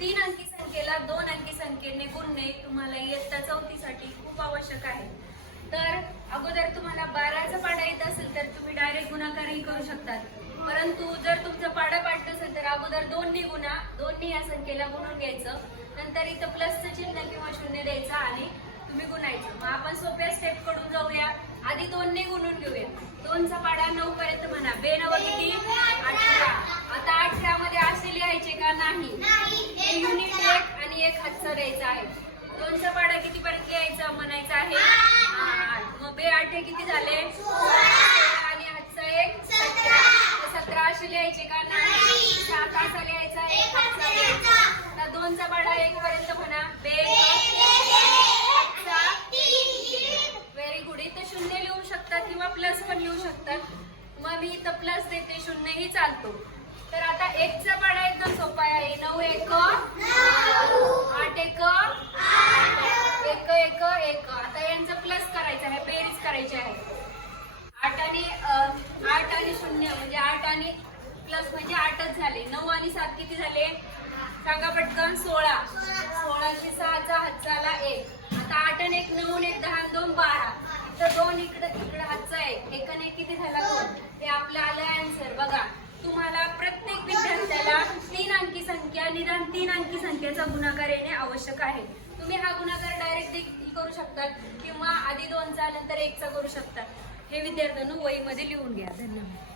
तीन अंकी संख्येला दोन अंकी संख्येने गुणणे तुम्हाला इयत्ता 4थी साठी खूप आवश्यक आहे। तर अगोदर तुम्हाला 12चा पाढा येत असेल तर तुम्ही डायरेक्ट गुणाकारही करू शकता, परंतु जर तुमचा पाढा पाठ नसेल तर अगोदर 2 ने गुणा, 2 ने या संख्येला गुणून घ्यायचं, नंतर इथं प्लसचं चिन्ह किंवा शून्य द्यायचं आणि तुम्ही गुणायचं। मग आपण सोप्या स्टेप कडून जाऊया। आधी 2 ने गुणून घेऊया। 2 चा पाढा 9 पर्यंत म्हणा। 2 9 किती? 18। आता 18 मध्ये असे लिहायचे का? नाही, युनिट 1 आणि 1 हातचा द्यायचा आहे। 2 चा पाढा किती पर्यंत लिहायचा म्हणायचं आहे? 8। मग 2 8 किती झाले? 16 आणि हातचा 1 17। 17 असे लिहायचे का? नाही, 7 असा लिहायचा, 1 हातचा लिहायचा। आता 2 चा पाढा 1 पर्यंत म्हणा। 2 व्हेरी गुड। इथे शून्य लिहू शकतात किंवा प्लस पण लिहू शकतात। मग मी इथं प्लस देते, शून्यही चालतो। तर आता 1 चा पाढा एकदम सोपा आहे। 9 1 8 1 1 1 1। आता यांचं प्लस करायचं आहे, बेरीज करायची आहे। 8 आणि 0 म्हणजे 8 आणि प्लस म्हणजे 8च झाले। 9 आणि 7 किती झाले? सांगा पटकन। 16। 16 शी 6 चा हातचाला 1। आता 8 आणि 1 9 1 10 2 12। तर 2 इकडे हातचा 1, 1 आणि 1 किती झाला? 2। हे आपलं आलं आन्सर। बघा, तुम्हाला प्रत्येक विद्यार्थ्याला 3 अंकी संख्या, निदान 3 अंकी संख्येचा गुणाकार येणे आवश्यक आहे। तुम्ही हा गुणाकार डायरेक्ट देखील करू शकता किंवा आधी 2 चा नंतर 1 चा करू शकता। हे विद्यार्थ्यांनो वहीमध्ये लिहून घ्या। धन्यवाद।